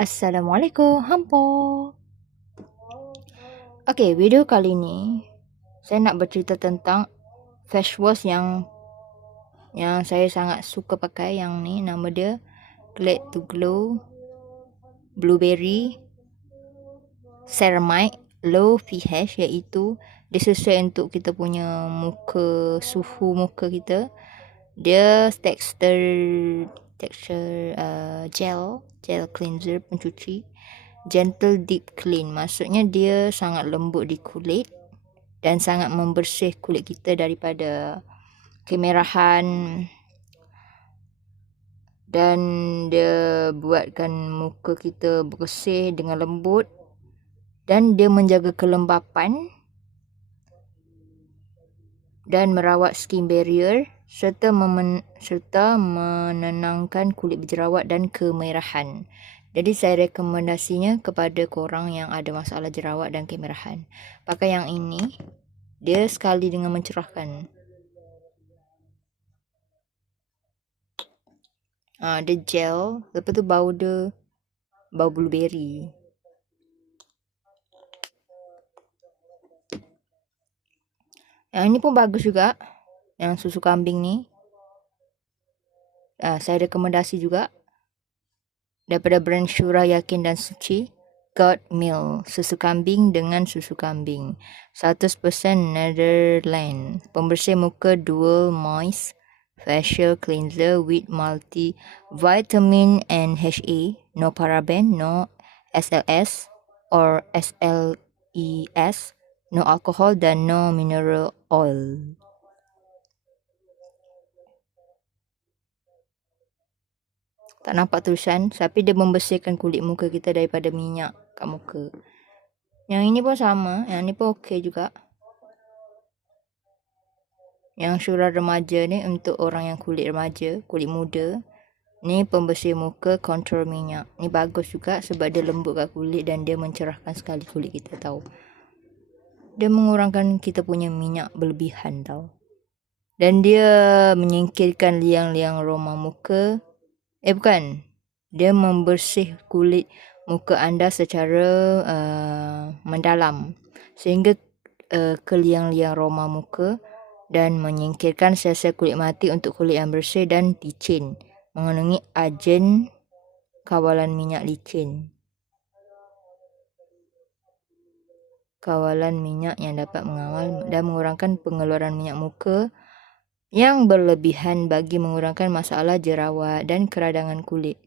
Assalamualaikum, hampa. Okay, video kali ni saya nak bercerita tentang face wash yang saya sangat suka pakai. Yang ni nama dia Glad to Glow Blueberry Ceramide Low pH, iaitu dia sesuai untuk kita punya muka, suhu muka kita. Dia texture gel cleanser, pencuci. Gentle deep clean, maksudnya dia sangat lembut di kulit dan sangat membersih kulit kita daripada kemerahan, dan dia buatkan muka kita bersih dengan lembut, dan dia menjaga kelembapan dan merawat skin barrier serta menenangkan kulit berjerawat dan kemerahan. Jadi saya rekomendasinya kepada korang yang ada masalah jerawat dan kemerahan. Pakai yang ini, dia sekali dengan mencerahkan. Dia gel, lepas tu bau dia bau blueberry. Yang ini pun bagus juga, yang susu kambing ni. Saya rekomendasi juga. Daripada brand Syurah Yakin dan Suci, God Milk, susu kambing dengan susu kambing, 100% Netherlands, pembersih muka dual moist facial cleanser with multi vitamin and HA, no paraben, no SLS or SLES, no alcohol dan no mineral oil. Tak nampak tulisan, tapi dia membersihkan kulit muka kita daripada minyak kat muka. Yang ini pun sama, yang ni pun okey juga. Yang Syurah remaja ni untuk orang yang kulit remaja, kulit muda. Ni pembersih muka, control minyak. Ni bagus juga sebab dia lembut kat kulit dan dia mencerahkan sekali kulit kita tahu. Dia mengurangkan kita punya minyak berlebihan tau. Dan dia menyingkirkan liang-liang roma muka. Bukan. Dia membersih kulit muka anda secara mendalam sehingga ke liang-liang roma muka dan menyingkirkan sel-sel kulit mati untuk kulit yang bersih dan licin, mengandungi agen kawalan minyak licin. Kawalan minyak yang dapat mengawal dan mengurangkan pengeluaran minyak muka yang berlebihan bagi mengurangkan masalah jerawat dan keradangan kulit.